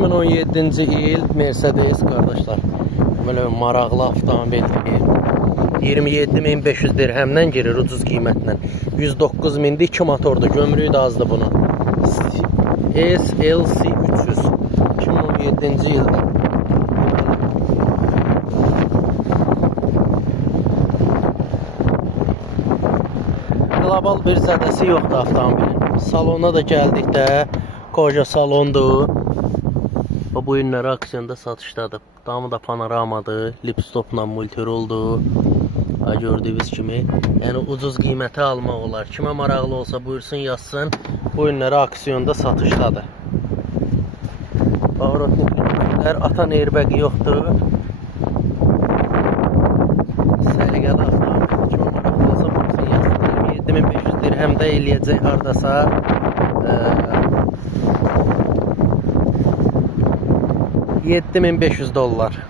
2017-ci il Mercedes qardaşlar. Böyle maraqlı avtomobildir. 27.500 dirhemdən girir ucuz qiymətlə. 109.000-dir, 2 motordur. Gömrüyü də azdır bunun. SLC 300 2017-ci ildə. Qlobal bir zədəsi yoxdur avtomobilin. Salona da gəldikdə koja salondur. Bu ürünlər aksiyonda satışdadır. Damı da panoramadır. Lip stopla multiroldur. Gördüyünüz kimi. Yəni ucuz qiymətə almaq olar. Kimə maraqlı olsa buyursun yazsın. Bu ürünlər aksiyonda satışdadır. Pavrotniklər atan airbag yoxdur. Səliqəli avtomobil. Kimə maraqlı olsa buyursun yazsın. 27.500 dirhəmdə eləyəcək hardasa. 7.500 dollar.